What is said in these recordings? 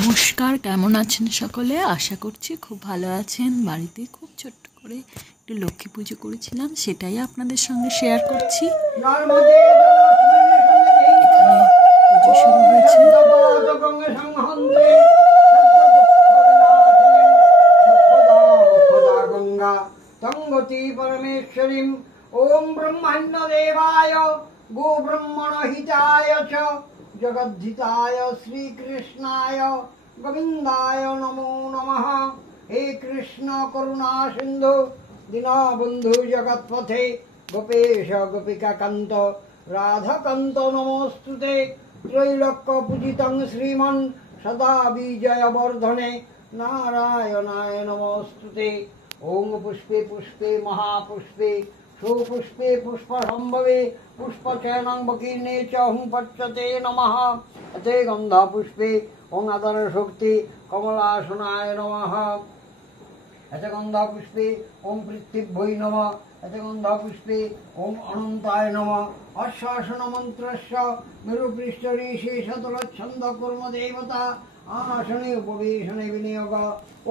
নমস্কার, কেমন আছেন সকলে? আশা করছি খুব ভালো আছেন। বাড়িতে খুব ছোট্ট করে একটু লক্ষ্মী পুজো করেছিলাম, সেটাই আপনাদের সঙ্গে শেয়ার করছি। এখানে পুজো শুরু হয়েছে। परमेश्वरीं ओम ब्रह्मण्य देवाय गो ब्रह्मण हिताय च जगद्धिताय श्री कृष्णाय गोविंदाय नमो नमः। हे कृष्ण करुणा सिंधु दीनबंधु जगत्पथे गोपेश गोपिका कांत राधा कांत नमोस्तुते। त्रैलोक्य पूजितं श्रीमन् सदा विजय वर्धने नारायणाय नमोस्तुते। ओम पुष्पे पुष्पे महापुष्पे सुपुष्पे पुष्पसंभवे पुष्पचयनं बकीर्णे च हुं पच्यते नमः। अते गंधा पुष्पे ओं आदर शक्ति कमलासनाय नमः। अते गंधा पुष्पे ओं पृथ्वीभ्यै नमः। अते गंधा पुष्पे ओं अनंताय नमः। अश्वासन मंत्रस्य मेरुपृष्ठऋषिशतलच्छन्द कर्म देवता आसने उपवेशने विनियोग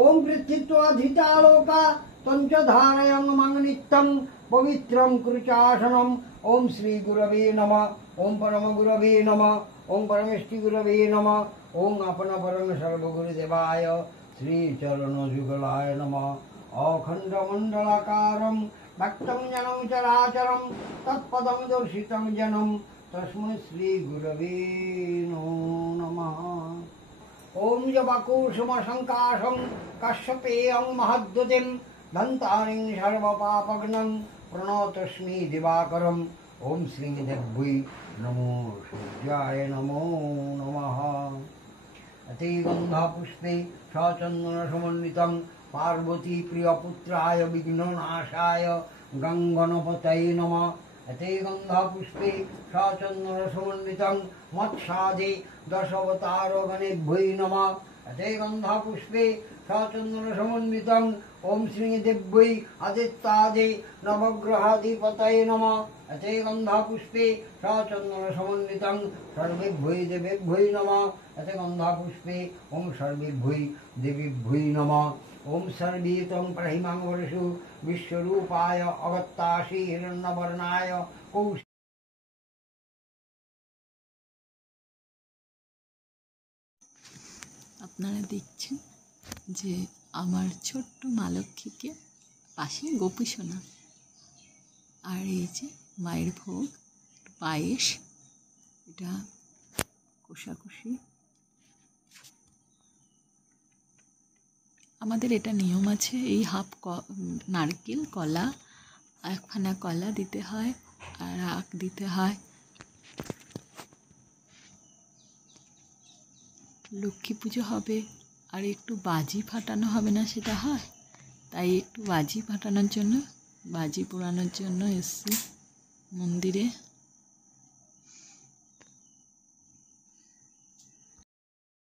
ओं पृथ्वीत्वाधितालोका तंच धारयं मं नित्यं पवित्रं कृचासनम्। ओं श्री गुरवे नमः। ओं परम गुरवे नमः। ओं परमेष्टि गुरवे नमः। ओं अपन परम सर्वगुरुदेवाय श्री चरण जुगलाय नमः। अखंड मंडलाकारं भक्तं जनं चराचरं तत्पदं दर्शितं जनं तस्मै श्री गुरवे नमः। ओम जबाकुसुमशंकाशं कश्यपेयं महद्युतिं दन्तारिं सर्वपापघ्नं प्रणतोऽस्मि दिवाकरम्। ओम श्री देव्यै नमो सूर्याय नमो नमः। अते गंधा पुष्पे सचंदन समन्वितं पार्वती प्रियपुत्राय विघ्ननाशाय गंगणपतये नमः। अते गंधा पुष्पे सचंदन समन्वितं मत्स्यादि दशावतारगणेभ्यै नमः। अते गंधा पुष्पे सचंदन समन्वितं ओम श्री देव्यै आदित्यादि नवग्रहाधिपतये नमः। अते गंधा पुष्पे सचंदन समन्वितं सर्वेभ्यै देवेभ्यै नमः। अते गंधा पुष्पे ओम सर्वेभ्यै देवीभ्यै नमः। ओम सर्वेतं प्रहिमां वरसु विश्वरूपाय अगत्तासि हिरण्यवर्णाय कौश। আপনারা দেখছেন যে আমার ছোট্ট মা লক্ষ্মীকে পাশে গোপী সোনা, আর এই যে মায়ের ভোগ পায়েস, এটা কোষাকুষি। আমাদের এটা নিয়ম আছে, এই হাফ নারকেল কলা, একখানা কলা দিতে হয় আর আখ দিতে হয়। লক্ষ্মী পুজো হবে আর একটু বাজি ফাটানো হবে না, সেটা হয়। তাই একটু বাজি ফাটানোর জন্য, বাজি পোড়ানোর জন্য এসছি মন্দিরে।